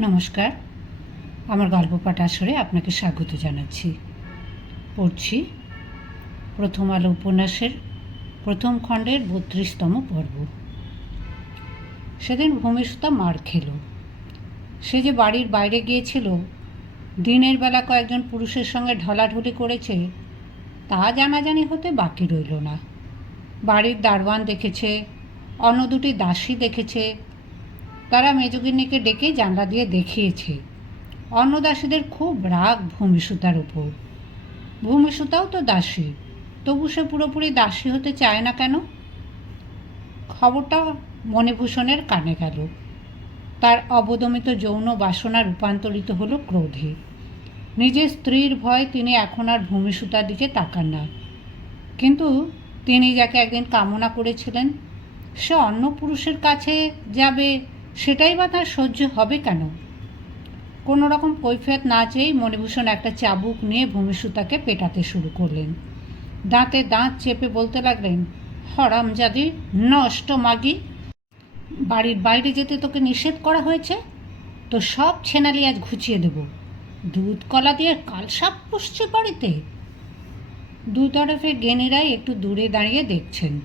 নমস্কার। আমার গল্প পাঠ আসরে আপনাকে স্বাগত জানাচ্ছি। পড়ছি প্রথম আলো উপন্যাসের প্রথম খণ্ডের বত্রিশতম পর্ব। সেদিন ভূমিসুতা মার খেল। সে যে বাড়ির বাইরে গিয়েছিল, দিনের বেলা কয়েকজন পুরুষের সঙ্গে ঢলাঢলি করেছে, তা জানাজানি হতে বাকি রইল না। বাড়ির দারওয়ান দেখেছে, অন্য দুটি দাসী দেখেছে তারা মেজগিন্নিকে ডেকে জানলা দিয়ে দেখিয়েছে। অন্নদাসীদের খুব রাগ ভূমিসুতার উপর। ভূমিসুতাও তো দাসী, তবু সে পুরোপুরি দাসী হতে চায় না কেন? খবরটা মণিভূষণের কানে গেল। তার অবদমিত যৌন বাসনা রূপান্তরিত হলো ক্রোধে। নিজের স্ত্রীর ভয় তিনি এখন আর ভূমিসুতার দিকে তাকান না। কিন্তু তিনি যাকে একদিন কামনা করেছিলেন, সে অন্য পুরুষের কাছে যাবে সেটাই বা তার সহ্য হবে কেন? কোনো রকম কৈফিয়ত না চেয়েই মণিভূষণ একটা চাবুক নিয়ে ভূমিসুতাকে পেটাতে শুরু করলেন। দাঁতে দাঁত চেপে বলতে লাগলেন হরামজাদি নষ্ট মাগি, বাড়ির বাইরে যেতে তোকে নিষেধ করা হয়েছে? তো সব ছেনালি আজ ঘুচিয়ে দেব। দুধ কলা দিয়ে কালসাপ পুষছে বাড়িতে? দু তরফে জ্ঞানীরাই একটু দূরে দাঁড়িয়ে দেখছেন।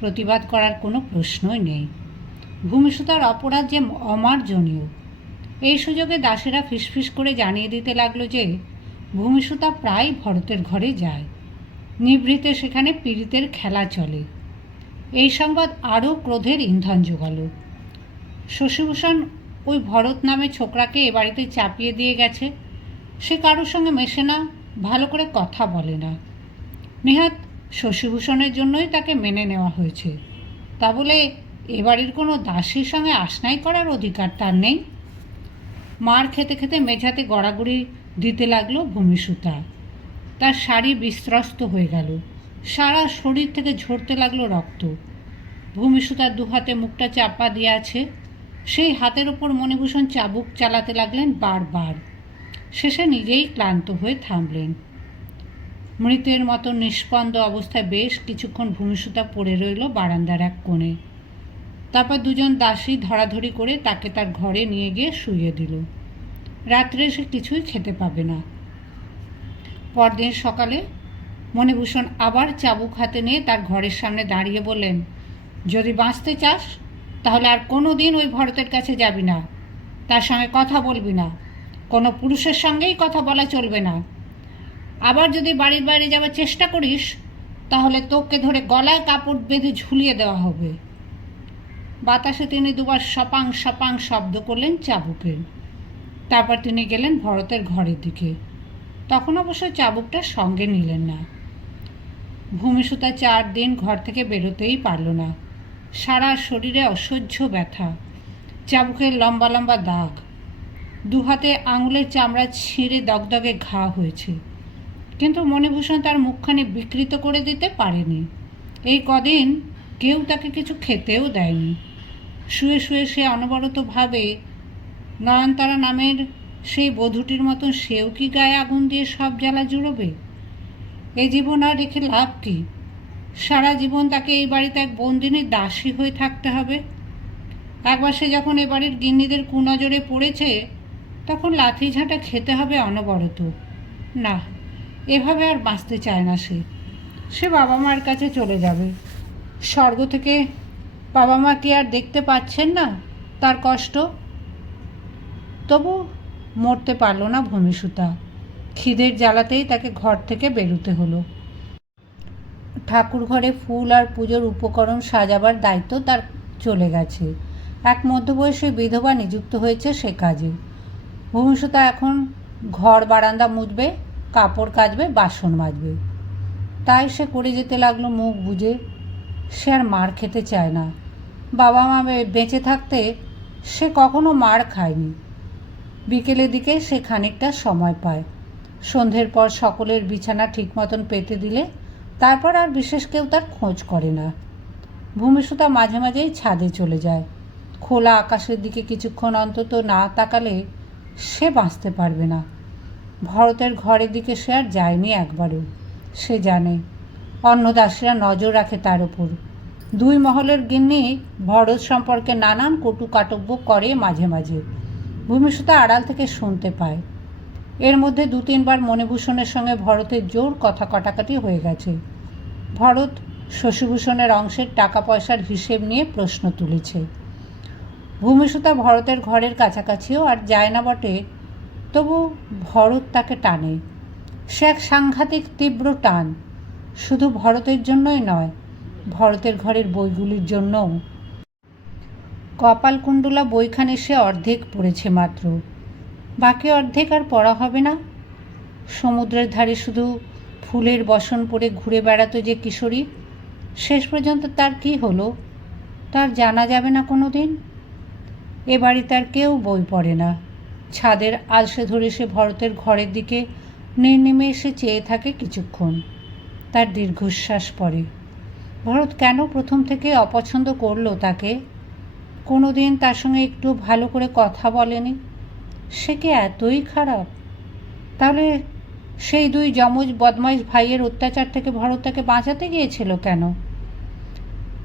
প্রতিবাদ করার কোনো প্রশ্নই নেই। ভূমিসুতার অপরাধ যে অমার্জনীয়। এই সুযোগে দাসেরা ফিসফিস করে জানিয়ে দিতে লাগল যে, ভূমিসুতা প্রায় ভরতের ঘরে যায়। নিভৃতে সেখানে পীড়িতের খেলা চলে। এই সংবাদ আরও ক্রোধের ইন্ধন জোগালো। শশীভূষণ ওই ভরত নামে ছোকরাকে এ বাড়িতে চাপিয়ে দিয়ে গেছে। সে কারোর সঙ্গে মেশে না, ভালো করে কথা বলে না। নেহাত শশীভূষণের জন্যই তাকে মেনে নেওয়া হয়েছে। তা বলে এ বাড়ির কোনো দাসীর সঙ্গে আসনাই করার অধিকার তার নেই। মার খেতে খেতে মেঝাতে গড়াগড়ি দিতে লাগল ভূমিসুতা। তার শাড়ি বিস্ত্রস্ত হয়ে গেল। সারা শরীর থেকে ঝরতে লাগল রক্ত। ভূমিসুতার দুহাতে মুখটা চাপা দিয়ে আছে। সেই হাতের ওপর মণিভূষণ চাবুক চালাতে লাগলেন বারবার। শেষে নিজেই ক্লান্ত হয়ে থামলেন। মৃতের মতো নিষ্পন্দ অবস্থায় বেশ কিছুক্ষণ ভূমিসুতা পড়ে রইল বারান্দার এক কোণে। তারপর দুজন দাসী ধরাধরি করে তাকে তার ঘরে নিয়ে গিয়ে শুইয়ে দিল। রাত্রে সে কিছুই খেতে পাবে না। পরদিন সকালে মণিভূষণ আবার চাবুক হাতে নিয়ে তার ঘরের সামনে দাঁড়িয়ে বললেন, যদি বাঁচতে চাস, তাহলে আর কোনো দিন ওই ভরতের কাছে যাবি না। তার সঙ্গে কথা বলবি না। কোনো পুরুষের সঙ্গেই কথা বলা চলবে না। আবার যদি বাড়ির বাইরে যাওয়ার চেষ্টা করিস, তাহলে তোকে ধরে গলায় কাপড় বেঁধে ঝুলিয়ে দেওয়া হবে। বাতাসে তিনি দুবার সপাং সপাং শব্দ করলেন চাবুকের তারপর তিনি গেলেন ভরতের ঘরের দিকে। তখন অবশ্য চাবুকটা সঙ্গে নিলেন না। ভূমিসুতা চার দিন ঘর থেকে বেরোতেই পারল না। সারা শরীরে অসহ্য ব্যথা চাবুকের লম্বা লম্বা দাগ দুহাতে আঙুলের চামড়া ছিঁড়ে দগদগে ঘা হয়েছে। কিন্তু মণিভূষণ তার মুখখানি বিকৃত করে দিতে পারেনি। এই কদিন কেউ তাকে কিছু খেতেও দেয়নি। শুয়ে শুয়ে সে অনবরত ভাবে, নয়নতারা নামের সেই বধূটির মতন সেও কি গায়ে আগুন দিয়ে সব জ্বালা জুড়বে? এই জীবন আর রেখে লাভ কি? সারা জীবন তাকে এই বাড়িতে এক বন্দিনীর দাসী হয়ে থাকতে হবে। একবার সে যখন এ বাড়ির গিন্নিদের কুনজরে পড়েছে, তখন লাথি ঝাঁটা খেতে হবে অনবরত। না, এভাবে আর বাঁচতে চায় না সে। সে বাবা মার কাছে চলে যাবে। স্বর্গ থেকে বাবা মা কি আর দেখতে পাচ্ছেন না? তার কষ্ট? তবু মরতে পারল না ভূমিসুতা। খিদের জ্বালাতেই তাকে ঘর থেকে বেরোতে হলো। ঠাকুর ঘরে ফুল আর পুজোর উপকরণ সাজাবার দায়িত্ব তার চলে গেছে। এক মধ্যবয়সী বিধবা নিযুক্ত হয়েছে সে কাজে। ভূমিসুতা এখন ঘর বারান্দা মুছবে কাপড় কাচবে, বাসন মাজবে। তাই সে করে যেতে লাগল মুখ বুঝে সে আর মার খেতে চায় না। বাবা মা বেঁচে থাকতে সে কখনো মার খায়নি। বিকেলের দিকে সে খানিকটা সময় পায়। সন্ধ্যের পর সকলের বিছানা ঠিক মতন পেতে দিলে তারপর আর বিশেষ কেউ তার খোঁজ করে না। ভূমিসুতা মাঝে মাঝেই ছাদে চলে যায়। খোলা আকাশের দিকে কিছুক্ষণ অন্তত না তাকালে সে বাঁচতে পারবে না। ভরতের ঘরের দিকে সে আর যায়নি একবারও। সে জানে অন্নদাসীরা নজর রাখে তার ওপর দুই মহলের গিন্নি ভরত সম্পর্কে নানান কটু কাটব্য করে মাঝে মাঝে। ভূমিসুতা আড়াল থেকে শুনতে পায়। এর মধ্যে দু তিনবার মণিভূষণের সঙ্গে ভরতের জোর কথা কাটাকাটি হয়ে গেছে। ভরত শশীভূষণের অংশের টাকা পয়সার হিসেব নিয়ে প্রশ্ন তুলেছে। ভূমিসুতা ভরতের ঘরের কাছাকাছিও আর যায় না বটে, তবু ভরত তাকে টানে। সে এক সাংঘাতিক তীব্র টান। শুধু ভরতের জন্যই নয়, ভরতের ঘরের বইগুলির জন্যও। কপালকুণ্ডলা বইখানে সে অর্ধেক পড়েছে মাত্র। বাকি অর্ধেক আর পড়া হবে না। সমুদ্রের ধারে শুধু ফুলের বসন পরে ঘুরে বেড়াতো যে কিশোরী। শেষ পর্যন্ত তার কি হলো? তার জানা যাবে না কোনো দিন এ বাড়িতে আর কেউ বই পড়ে না। ছাদের আলসে ধরে সে ভরতের ঘরের দিকে নির্নিমে এসে চেয়ে থাকে কিছুক্ষণ। তার দীর্ঘশ্বাস পড়ে। ভরত কেন প্রথম থেকে অপছন্দ করল তাকে? কোনো দিন তার সঙ্গে একটু ভালো করে কথা বলেনি? সে কি এতই খারাপ? তাহলে সেই দুই যমজ বদমাইশ ভাইয়ের অত্যাচার থেকে ভরত তাকে বাঁচাতে গিয়েছিল কেন?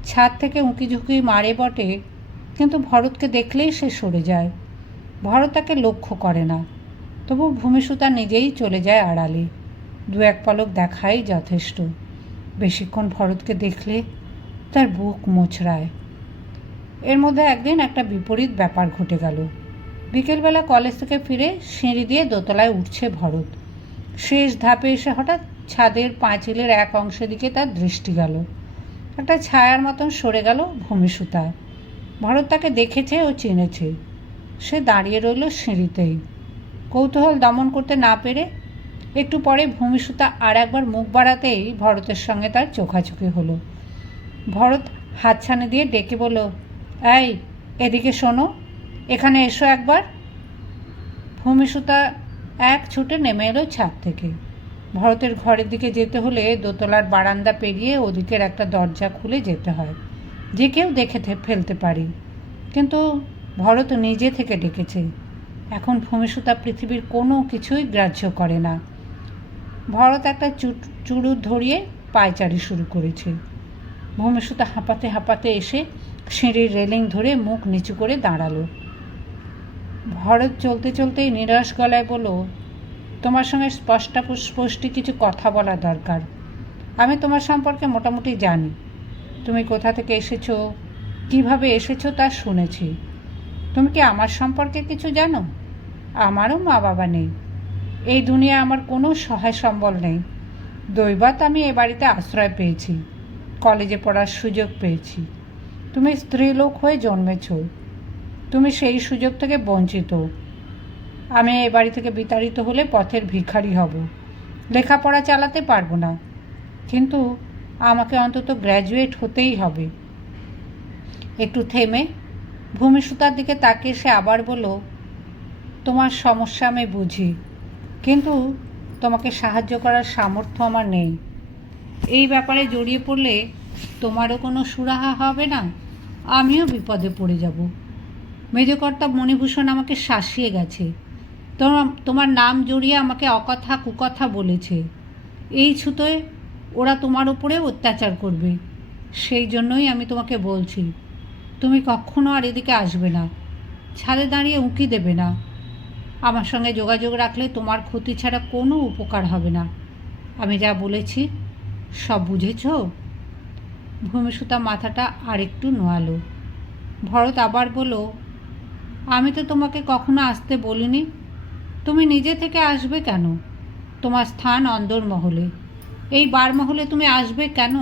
ছাদ থেকে উঁকি ঝুঁকি মারে বটে, কিন্তু ভরতকে দেখলেই সে সরে যায়। ভরত তাকে লক্ষ্য করে না, তবু ভূমিসুতা নিজেই চলে যায় আড়ালে। দু এক পলক দেখাই যথেষ্ট। বেশিক্ষণ ভরতকে দেখলে তার বুক মোচড়ায়। এর মধ্যে একদিন একটা বিপরীত ব্যাপার ঘটে গেল। বিকেলবেলা কলেজ থেকে ফিরে সিঁড়ি দিয়ে দোতলায় উঠছে ভরত। শেষ ধাপে এসে হঠাৎ ছাদের পাঁচিলের এক অংশের দিকে তার দৃষ্টি গেল। একটা ছায়ার মতন সরে গেল ভূমিসুতা। ভরত তাকে দেখেছে ও চিনেছে। সে দাঁড়িয়ে রইল সিঁড়িতেই। কৌতূহল দমন করতে না পেরে একটু পরে ভূমিসুতা আর একবার মুখ বাড়াতেই ভরতের সঙ্গে তার চোখাচোখি হলো। ভরত হাতছানি দিয়ে ডেকে বলল, এই, এদিকে শোনো, এখানে এসো একবার। ভূমিসুতা এক ছুটে নেমে এলো ছাদ থেকে। ভরতের ঘরের দিকে যেতে হলে দোতলার বারান্দা পেরিয়ে ওদিকের একটা দরজা খুলে যেতে হয়, যে কেউ দেখে ফেলতে পারি। কিন্তু ভরত নিজে থেকে ডেকেছে। এখন ভূমিসুতা পৃথিবীর কোনো কিছুই গ্রাহ্য করে না। ভরত একটা চু- চুরু ধরিয়ে পায়চারি শুরু করেছে। ভূমিসুতা হাঁপাতে হাঁপাতে এসে সিঁড়ির রেলিং ধরে মুখ নিচু করে দাঁড়াল। ভরত চলতে চলতেই নিরাশ গলায় বলল, তোমার সঙ্গে স্পষ্ট স্পষ্টি কিছু কথা বলা দরকার। আমি তোমার সম্পর্কে মোটামুটি জানি। তুমি কোথা থেকে এসেছ? কীভাবে এসেছ তা শুনেছি। তুমি কি আমার সম্পর্কে কিছু জানো? আমারও মা বাবা নেই। এই দুনিয়া আমার কোনো সহায় সম্বল নেই। দৈবাত আমি এ বাড়িতে আশ্রয় পেয়েছি। কলেজে পড়ার সুযোগ পেয়েছি। তুমি স্ত্রীলোক হয়ে জন্মেছ। তুমি সেই সুযোগ থেকে বঞ্চিত। আমি এ বাড়ি থেকে বিতাড়িত হলে পথের ভিখারি হব। লেখাপড়া চালাতে পারব না। কিন্তু আমাকে অন্তত গ্র্যাজুয়েট হতেই হবে। একটু থেমে ভূমিসুতার দিকে তাকিয়ে সে আবার বলল, তোমার সমস্যা আমি বুঝি। কিন্তু তোমাকে সাহায্য করার সামর্থ্য আমার নেই। এই ব্যাপারে জড়িয়ে পড়লে তোমারও কোনো সুরাহা হবে না, আমিও বিপদে পড়ে যাব। মেজকর্তা মণিভূষণ আমাকে শাসিয়ে গেছে। তোমার তোমার নাম জড়িয়ে আমাকে অকথা কুকথা বলেছে। এই ছুতোয় ওরা তোমার উপরে অত্যাচার করবে। সেই জন্যই আমি তোমাকে বলছি, তুমি কখনো আর এদিকে আসবে না। ছাদে দাঁড়িয়ে উঁকি দেবে না। আমার সঙ্গে যোগাযোগ রাখলে তোমার ক্ষতি ছাড়া কোনো উপকার হবে না। আমি যা বলেছি, সব বুঝেছ? ভূমিসুতা মাথাটা আরেকটু নোয়ালো। ভরত আবার বলল, আমি তো তোমাকে কখনো আসতে বলিনি। তুমি নিজে থেকে আসবে কেন? তোমার স্থান অন্দরমহলে এই বারমহলে তুমি আসবে কেন?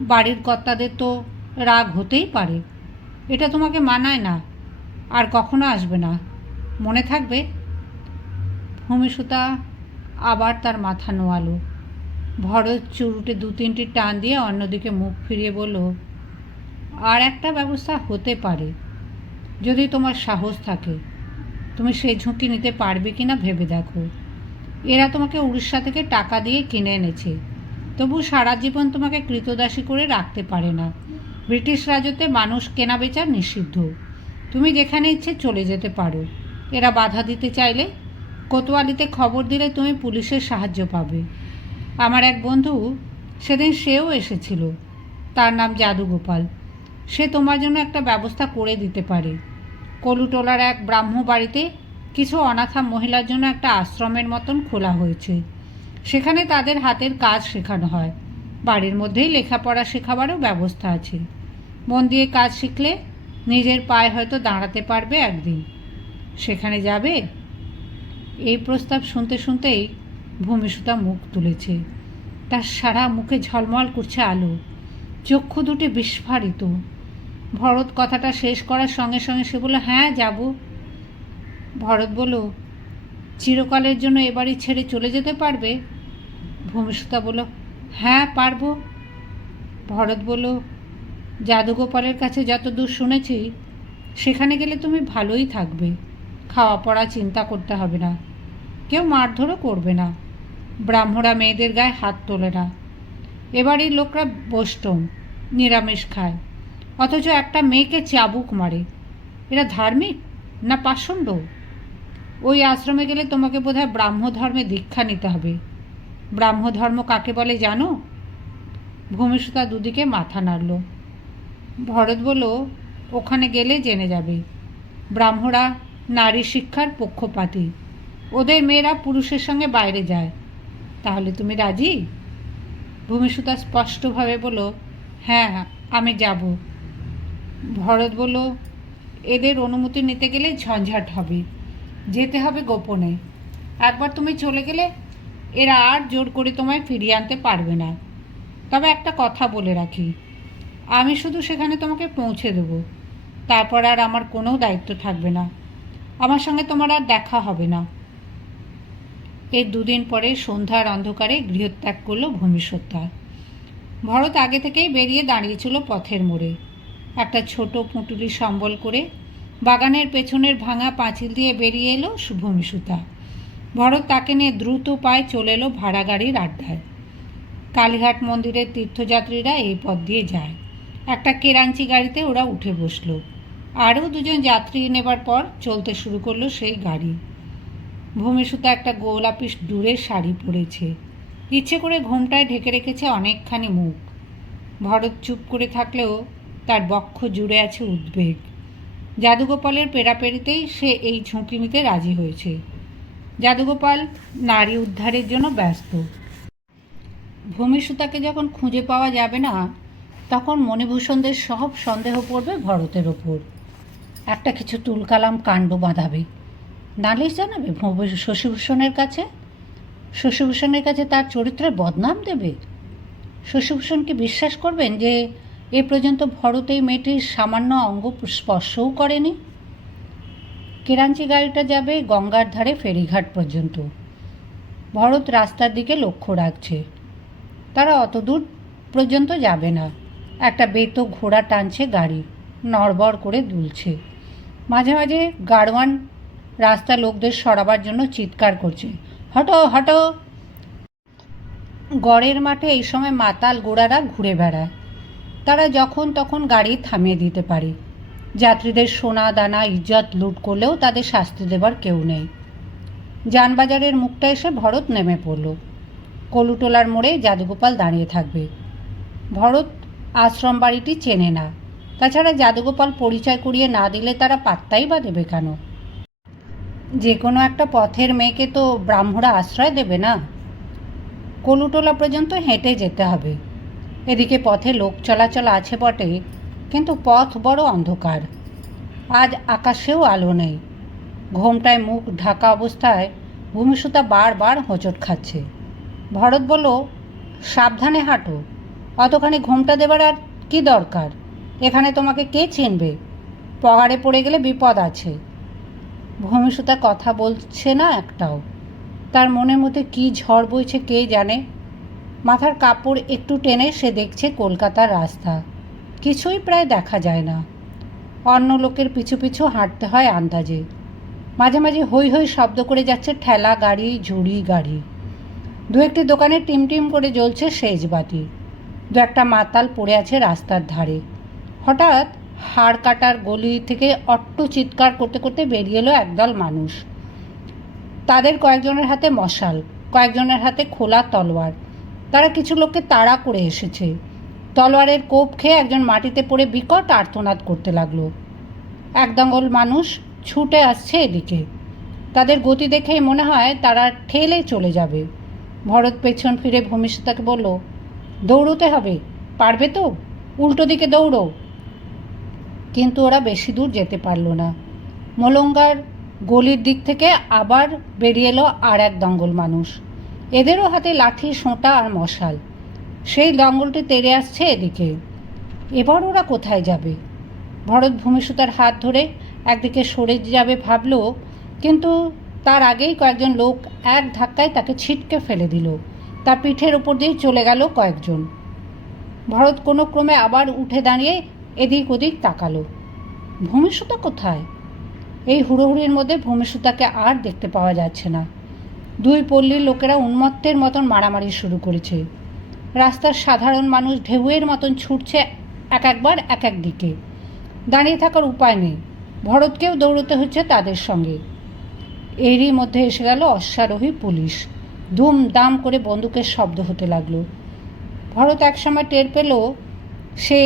বাড়ির কর্তাদের তো রাগ হতেই পারে। এটা তোমাকে মানায় না, আর কখনো আসবে না। মনে থাকবে? ভূমিসুতা আবার তার মাথা নোয়ালো। ভরত চুরুটে দু তিনটি টান দিয়ে অন্যদিকে মুখ ফিরিয়ে বলল, আর একটা ব্যবস্থা হতে পারে। যদি তোমার সাহস থাকে, তুমি সেই ঝুঁকি নিতে পারবে কি না ভেবে দেখো। এরা তোমাকে উড়িষ্যা থেকে টাকা দিয়ে কিনে এনেছে। তবু সারা জীবন তোমাকে কৃতদাসী করে রাখতে পারে না। ব্রিটিশ রাজত্বে মানুষ কেনা বেচা নিষিদ্ধ। তুমি যেখানে ইচ্ছে চলে যেতে পারো। এরা বাধা দিতে চাইলে কোতোয়ালিতে খবর দিলে তুমি পুলিশের সাহায্য পাবে। আমার এক বন্ধু সেদিন সেও এসেছিল। তার নাম জাদুগোপাল। সে তোমার জন্য একটা ব্যবস্থা করে দিতে পারে। কলুটোলার এক ব্রাহ্ম বাড়িতে কিছু অনাথা মহিলার জন্য একটা আশ্রমের মতন খোলা হয়েছে। সেখানে তাদের হাতের কাজ শেখানো হয়। বাড়ির মধ্যেই লেখাপড়া শেখাবারও ব্যবস্থা আছে। মন দিয়ে কাজ শিখলে নিজের পায়ে হয়তো দাঁড়াতে পারবে একদিন। সেখানে যাবে? এই প্রস্তাব শুনতে শুনতেই ভূমিসুতা মুখ তুলেছে। তার সারা মুখে ঝলমল করছে আলো। চক্ষু দুটি বিস্ফারিত। ভরত কথাটা শেষ করার সঙ্গে সঙ্গে সে বলল হ্যাঁ যাব। ভরত বলল, চিরকালের জন্য এ বাড়ি ছেড়ে চলে যেতে পারবে? ভূমিসুতা বলল হ্যাঁ পারব। ভরত বলল, জাদুগোপালের কাছে যত দূর শুনেছি, সেখানে গেলে তুমি ভালোই থাকবে। খাওয়া পড়া চিন্তা করতে হবে না। কেউ মারধরও করবে না। ব্রাহ্মরা মেয়েদের গায়ে হাত তোলে না। এবাড়ির লোকরা বষ্টম নিরামিষ খায়। অথচ একটা মেয়েকে চাবুক মারে। এরা ধার্মিক না পাষণ্ড? ওই আশ্রমে গেলে তোমাকে বোধহয় ব্রাহ্ম ধর্মে দীক্ষা নিতে হবে। ব্রাহ্ম ধর্ম কাকে বলে জানো? ভূমিসুতা দুদিকে মাথা নাড়ল। ভরত বলল, ওখানে গেলে জেনে যাবে। ব্রাহ্মরা নারী শিক্ষার পক্ষপাতী। ওদের মেয়েরা পুরুষের সঙ্গে বাইরে যায়। তাহলে তুমি রাজি? ভূমিসুতা স্পষ্টভাবে বলল হ্যাঁ আমি যাব। ভরত বলল, এদের অনুমতি নিতে গেলে ঝঞ্ঝাট হবে। যেতে হবে গোপনে। একবার তুমি চলে গেলে এরা আর জোর করে তোমায় ফিরিয়ে আনতে পারবে না। তবে একটা কথা বলে রাখি। আমি শুধু সেখানে তোমাকে পৌঁছে দেবো। তারপর আর আমার কোনো দায়িত্ব থাকবে না। আমার সঙ্গে তোমার আর দেখা হবে না। এর দুদিন পরে সন্ধ্যার অন্ধকারে গৃহত্যাগ করল ভূমিসত্তা। ভরত আগে থেকেই বেরিয়ে দাঁড়িয়েছিল পথের মোড়ে। একটা ছোট পুঁটুলি সম্বল করে বাগানের পেছনের ভাঙা পাঁচিল দিয়ে বেরিয়ে এলো ভূমিসুতা ভরত তাকে নিয়ে দ্রুত পায়ে চলে এলো ভাড়া গাড়ির আড্ডায়। কালীঘাট মন্দিরের তীর্থযাত্রীরা এই পথ দিয়ে যায়। একটা কেরাঞ্চি গাড়িতে ওরা উঠে বসল। আরও দুজন যাত্রী নেবার পর চলতে শুরু করল সেই গাড়ি। ভূমিসুতা একটা গোলাপি দূরের শাড়ি পরেছে। ইচ্ছে করে ঘোমটায় ঢেকে রেখেছে অনেকখানি মুখ। ভরত চুপ করে থাকলেও তার বক্ষ জুড়ে আছে উদ্বেগ। জাদুগোপালের পেরাপেরিতেই সে এই ঝুঁকি নিতে রাজি হয়েছে। জাদুগোপাল নারী উদ্ধারের জন্য ব্যস্ত। ভূমিসুতাকে যখন খুঁজে পাওয়া যাবে না, তখন মণিভূষণদের সব সন্দেহ পড়বে ভরতের ওপর। একটা কিছু তুলকালাম কাণ্ড বাঁধাবে। নালিশ জানাবে শশীভূষণের কাছে? শশীভূষণের কাছে তার চরিত্রের বদনাম দেবে? শশীভূষণ কি বিশ্বাস করবেন যে এ পর্যন্ত ভরত এই মেয়েটির সামান্য অঙ্গ স্পর্শও করেনি? কেরাঞ্চি গাড়িটা যাবে গঙ্গার ধারে ফেরিঘাট পর্যন্ত। ভরত রাস্তার দিকে লক্ষ্য রাখছে। তারা অত দূর পর্যন্ত যাবে না। একটা বেতো ঘোড়া টানছে গাড়ি, নড়বড় করে দুলছে। মাঝে মাঝে গাড়োয়ান রাস্তা লোকদের সরাবার জন্য চিৎকার করছে। হটো হটো! গড়ের মাঠে এই সময় মাতাল গোড়ারা ঘুরে বেড়ায়। তারা যখন তখন গাড়ি থামিয়ে দিতে পারে। যাত্রীদের সোনা, দানা, ইজ্জত লুট করলেও তাদের শাস্তি দেবার কেউ নেই। যানবাজারের মুখটা এসে ভরত নেমে পড়ল। কলুটোলার মোড়ে জাদুগোপাল দাঁড়িয়ে থাকবে। ভরত আশ্রম বাড়িটি চেনে না। তাছাড়া জাদুগোপাল পরিচয় করিয়ে না দিলে তারা পাত্তাই বা দেবে কেন? যে কোনো একটা পথের মেয়েকে তো ব্রাহ্মরা আশ্রয় দেবে না। কলুটোলা পর্যন্ত হেঁটে যেতে হবে। এদিকে পথে লোক চলাচল আছে বটে, কিন্তু পথ বড় অন্ধকার। আজ আকাশেও আলো নেই। ঘোমটায় মুখ ঢাকা অবস্থায় ভূমিসুতা বারবার হোঁচট খাচ্ছে। ভরত বলল, সাবধানে হাঁটো। অতখানি ঘোমটা দেবার আর কি দরকার? এখানে তোমাকে কে চিনবে? পগারে পড়ে গেলে বিপদ আছে। ভূমিসুতা কথা বলছে না একটাও। তার মনের মধ্যে কী ঝড় বইছে কে জানে? মাথার কাপড় একটু টেনে সে দেখছে কলকাতার রাস্তা। কিছুই প্রায় দেখা যায় না। অন্য লোকের পিছু পিছু হাঁটতে হয় আন্দাজে। মাঝে মাঝে হৈ হৈ শব্দ করে যাচ্ছে ঠেলা গাড়ি, ঝুড়ি গাড়ি। দু একটি দোকানে টিমটিম করে জ্বলছে সেজ বাতি দু একটা মাতাল পড়ে আছে রাস্তার ধারে। হঠাৎ হাড় কাটার গলি থেকে অট্ট চিৎকার করতে করতে বেরিয়ে এলো একদল মানুষ। তাদের কয়েকজনের হাতে মশাল, কয়েকজনের হাতে খোলা তলোয়ার। তারা কিছু লোককে তাড়া করে এসেছে। তলোয়ারের কোপ খেয়ে একজন মাটিতে পড়ে বিকট আর্তনাদ করতে লাগল। এক দঙ্গল মানুষ ছুটে আসছে এদিকে। তাদের গতি দেখেই মনে হয় তারা ঠেলে চলে যাবে। ভরত পেছন ফিরে ভূমিষ্ঠতাকে বলল, দৌড়তে হবে, পারবে তো? উল্টো দিকে দৌড়ো। কিন্তু ওরা বেশি দূর যেতে পারল না। মলঙ্গার গলির দিক থেকে আবার বেরিয়ে এলো আর এক দঙ্গল মানুষ। এদেরও হাতে লাঠি, সোঁটা আর মশাল। সেই দঙ্গলটি তেড়ে আসছে এদিকে। এবার ওরা কোথায় যাবে? ভরত ভূমিসুতার হাত ধরে একদিকে সরে যাবে ভাবল, কিন্তু তার আগেই কয়েকজন লোক এক ধাক্কায় তাকে ছিটকে ফেলে দিল। তার পিঠের উপর দিয়ে চলে গেল কয়েকজন। ভরত কোনো ক্রমে আবার উঠে দাঁড়িয়ে এদিক ওদিক তাকালো। ভূমিসুতা কোথায়? এই হুড়োহুড়ির মধ্যে ভূমিসুতাকে আর দেখতে পাওয়া যাচ্ছে না। দুই পল্লীর লোকেরা উন্মত্তের মতন মারামারি শুরু করেছে। রাস্তার সাধারণ মানুষ ঢেউয়ের মতন ছুটছে এক একবার, এক এক দিকে। দাঁড়িয়ে থাকার উপায় নেই। ভরতকেও দৌড়তে হচ্ছে তাদের সঙ্গে। এরই মধ্যে এসে গেল অশ্বারোহী পুলিশ। ধুম দাম করে বন্দুকের শব্দ হতে লাগল। ভরত একসময় টের পেল সে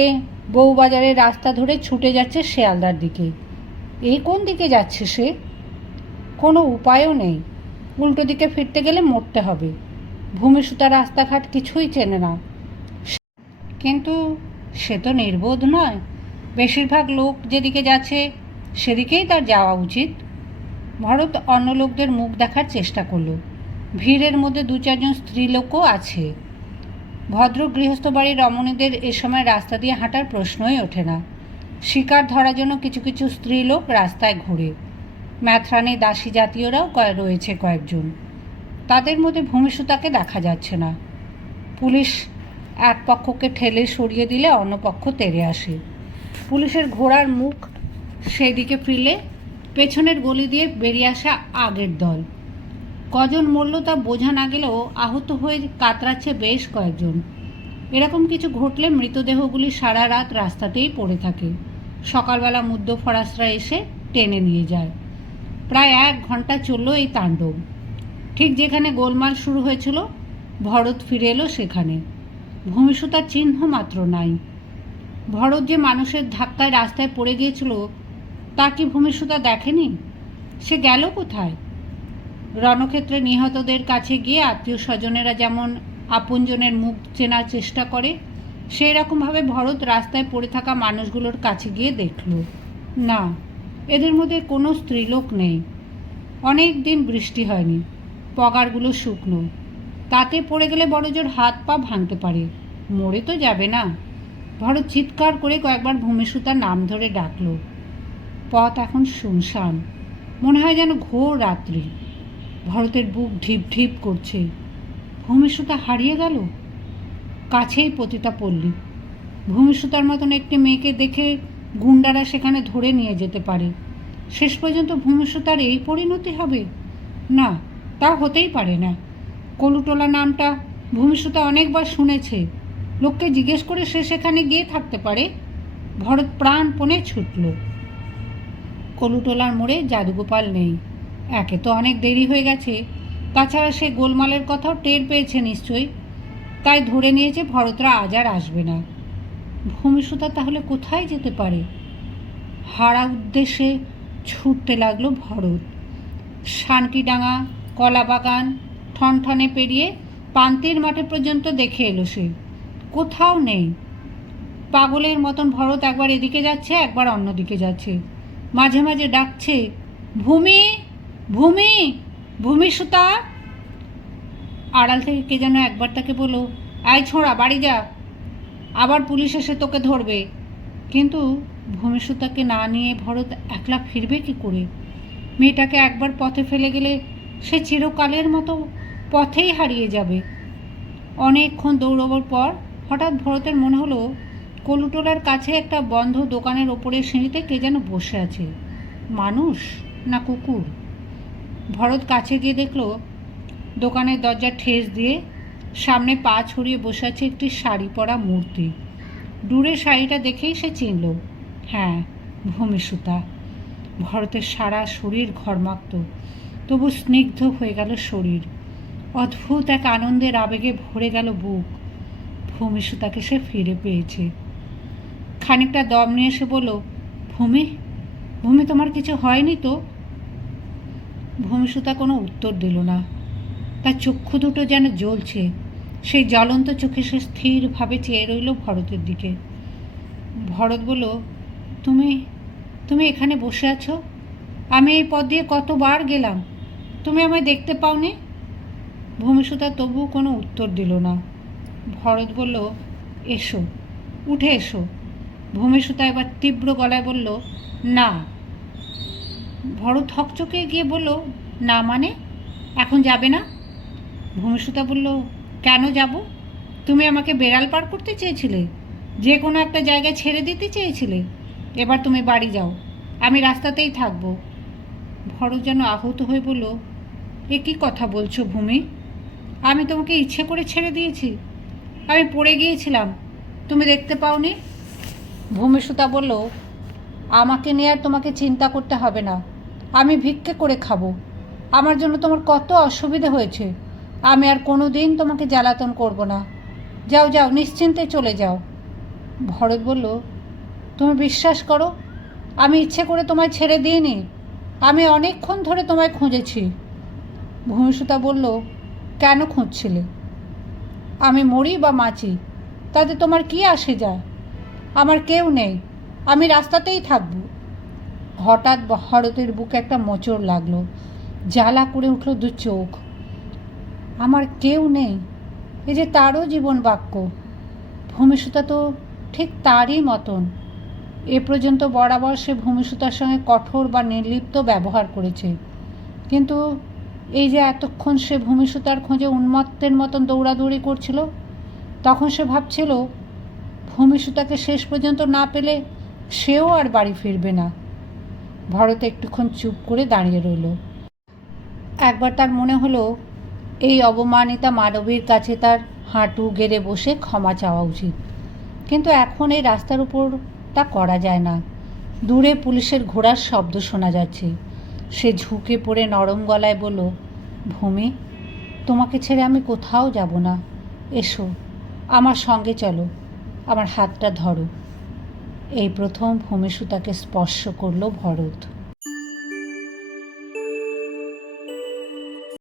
বউবাজারের রাস্তা ধরে ছুটে যাচ্ছে শেয়ালদার দিকে। এই কোন দিকে যাচ্ছে সে? কোনো উপায়ও নেই। উল্টো দিকে ফিরতে গেলে মরতে হবে। ভূমিসুতা রাস্তাঘাট কিছুই চেনে না। কিন্তু সে তো নির্বোধ নয়। বেশিরভাগ লোক যেদিকে যাচ্ছে, সেদিকেই তার যাওয়া উচিত। ভরত অন্য লোকদের মুখ দেখার চেষ্টা করল। ভিড়ের মধ্যে দু চারজন স্ত্রীলোকও আছে। ভদ্র গৃহস্থ বাড়ির রমণীদের এ সময় রাস্তা দিয়ে হাঁটার প্রশ্নই ওঠে না। শিকার ধরার জন্য কিছু কিছু স্ত্রীলোক রাস্তায় ঘুরে। ম্যাথরানে, দাসী জাতীয়রাও রয়েছে কয়েকজন। তাদের মধ্যে ভূমিসুতাকে দেখা যাচ্ছে না। পুলিশ এক পক্ষকে ঠেলে সরিয়ে দিলে অন্য পক্ষ তেড়ে আসে। পুলিশের ঘোড়ার মুখ সেদিকে ফিরলে পেছনের গলি দিয়ে বেরিয়ে আসা আগের দল। কজন মরল তা বোঝা না গেলেও আহত হয়ে কাতরাচ্ছে বেশ কয়েকজন। এরকম কিছু ঘটলে মৃতদেহগুলি সারা রাত রাস্তাতেই পড়ে থাকে। সকালবেলা মুদ্দ ফরাসরা এসে টেনে নিয়ে যায়। প্রায় এক ঘণ্টা চলল এই তাণ্ডব। ঠিক যেখানে গোলমাল শুরু হয়েছিল, ভরত ফিরে এলো সেখানে। ভূমিসুতার চিহ্ন মাত্র নাই। ভরত যে মানুষের ধাক্কায় রাস্তায় পড়ে গিয়েছিল, তা কি ভূমিসুতা দেখেনি? সে গেল কোথায়? রণক্ষেত্রে নিহতদের কাছে গিয়ে আত্মীয় স্বজনেরা যেমন আপনজনের মুখ চেনার চেষ্টা করে, সেই রকমভাবে ভরত রাস্তায় পড়ে থাকা মানুষগুলোর কাছে গিয়ে দেখল, না, এদের মধ্যে কোনো স্ত্রীলোক নেই। অনেক দিন বৃষ্টি হয়নি, পগারগুলো শুকনো। তাতে পড়ে গেলে বড় জোর হাত পা ভাঙতে পারে। মরে তো যাবে না। ভরত চিৎকার করে কয়েকবার ভূমিসুতার নাম ধরে ডাকল। পথ এখন শুনশান, মনে হয় যেন ঘোর রাত্রি। ভরতের বুক ঢিপ ঢিপ করছে। ভূমিসুতা হারিয়ে গেল? কাছেই পতিতা পল্লী। ভূমিসুতার মতন একটি মেয়েকে দেখে গুন্ডারা সেখানে ধরে নিয়ে যেতে পারে। শেষ পর্যন্ত ভূমিসুতার এই পরিণতি হবে? না, তা হতেই পারে না। কলুটোলা নামটা ভূমিসুতা অনেকবার শুনেছে। লোককে জিজ্ঞেস করে সে সেখানে গিয়ে থাকতে পারে? ভরত প্রাণপণে ছুটল। কলুটোলার মোড়ে জাদুগোপাল নেই। একে তো অনেক দেরি হয়ে গেছে। তাছাড়া সে গোলমালের কথাও টের পেয়েছে নিশ্চয়ই। তাই ধরে নিয়েছে ভরতরা আজ আর আসবে না। ভূমিসুতা তাহলে কোথায় যেতে পারে? হারা উদ্দেশ্যে ছুটতে লাগল ভরত। শানকিডাঙ্গা কলাবাগান ঠনঠনে পেরিয়ে পান্তির মাঠে পর্যন্ত দেখে এলো সে। কোথাও নেই। পাগলের মতন ভরত একবার এদিকে যাচ্ছে, একবার অন্যদিকে যাচ্ছে। মাঝে মাঝে ডাকছে, ভূমি! ভূমি ভূমি সুতা। আড়াল থেকে কে যেন একবার তাকে বলল আয় ছোঁড়া, বাড়ি যা। আবার পুলিশ এসে তোকে ধরবে। কিন্তু ভূমিসুতাকে না নিয়ে ভরত একলা ফিরবে কি করে? মেয়েটাকে একবার পথে ফেলে গেলে সে চিরকালের মতো পথেই হারিয়ে যাবে। অনেকক্ষণ দৌড়বার পর হঠাৎ ভরতের মনে হলো, কলুটোলার কাছে একটা বন্ধ দোকানের ওপরের সিঁড়িতে কে যেন বসে আছে। মানুষ না কুকুর? ভরত কাছে গিয়ে দেখল, দোকানের দরজা ঠেস দিয়ে সামনে পা ছড়িয়ে বসে আছে একটি শাড়ি পরা মূর্তি। দূরে শাড়িটা দেখেই সে চিনল হ্যাঁ ভূমিসুতা। ভরতের সারা শরীর ঘরমাক্ত, তবু স্নিগ্ধ হয়ে গেল শরীর। অদ্ভুত এক আনন্দের আবেগে ভরে গেল বুক। ভূমিসুতাকে সে ফিরে পেয়েছে। খানিকটা দম নিয়ে এসে বলল, ভূমি? ভূমি, তোমার কিছু হয়নি তো? ভূমিসুতা কোনো উত্তর দিল না। তার চক্ষু দুটো যেন জ্বলছে। সেই জ্বলন্ত চোখে সে স্থিরভাবে চেয়ে রইল ভরতের দিকে। ভরত বলল, তুমি তুমি এখানে বসে আছো? আমি এই পথ দিয়ে কতবার গেলাম? তুমি আমায় দেখতে পাওনি? ভূমিসুতা তবুও কোনো উত্তর দিল না। ভরত বলল, এসো, উঠে এসো। ভূমিসুতা এবার তীব্র গলায় বলল, না ভরত হকচকে গিয়ে বলল, না মানে? এখন যাবে না? ভূমিসুতা বলল, কেন যাব? তুমি আমাকে বেড়াল পার করতে চেয়েছিলে, যে কোনো একটা জায়গায় ছেড়ে দিতে চেয়েছিলে। এবার তুমি বাড়ি যাও, আমি রাস্তাতেই থাকব। ভরত যেন আহত হয়ে বলল, এ কী কথা বলছো ভূমি? আমি তোমাকে ইচ্ছে করে ছেড়ে দিয়েছি। আমি পড়ে গিয়েছিলাম, তুমি দেখতে পাওনি? ভূমিসুতা বলল, আমাকে নিয়ে আর তোমাকে চিন্তা করতে হবে না। আমি ভিক্ষে করে খাব। আমার জন্য তোমার কত অসুবিধে হয়েছে। আমি আর কোনো দিন তোমাকে জ্বালাতন করব না। যাও যাও, নিশ্চিন্তে চলে যাও। ভরত বলল, তুমি বিশ্বাস করো, আমি ইচ্ছে করে তোমায় ছেড়ে দিইনি। আমি অনেকক্ষণ ধরে তোমায় খুঁজেছি। ভূমিসুতা বলল, কেন খুঁজছিলে? আমি মরি বা মাছি, তাতে তোমার কি আসে যায়? আমার কেউ নেই। আমি রাস্তাতেই থাকব। হঠাৎ ভরতের বুকে একটা মোচড় লাগল। জ্বালা করে উঠল দু চোখ। আমার কেউ নেই। এ যে তারও জীবন বাক্য। ভূমিসুতা তো ঠিক তারই মতন। এ পর্যন্ত বরাবর সে ভূমিসুতার সঙ্গে কঠোর বা নির্লিপ্ত ব্যবহার করেছে। কিন্তু এই যে এতক্ষণ সে ভূমিসুতার খোঁজে উন্মত্তের মতন দৌড়াদৌড়ি করছিল, তখন সে ভাবছিল, ভূমিসুতাকে শেষ পর্যন্ত না পেলে সেও আর বাড়ি ফিরবে না। ভরত একটুক্ষণ চুপ করে দাঁড়িয়ে রইল। একবার তার মনে হলো, এই অবমানিতা মানবীর কাছে তার হাঁটু গেড়ে বসে ক্ষমা চাওয়া উচিত। কিন্তু এখন এই রাস্তার উপর তা করা যায় না। দূরে পুলিশের ঘোড়ার শব্দ শোনা যাচ্ছে। সে ঝুঁকে পড়ে নরম গলায় বলল, ভূমি, তোমাকে ছেড়ে আমি কোথাও যাব না। এসো, আমার সঙ্গে চলো, আমার হাতটা ধরো। এই প্রথম ভূমিসুতাকে স্পর্শ করল ভরত।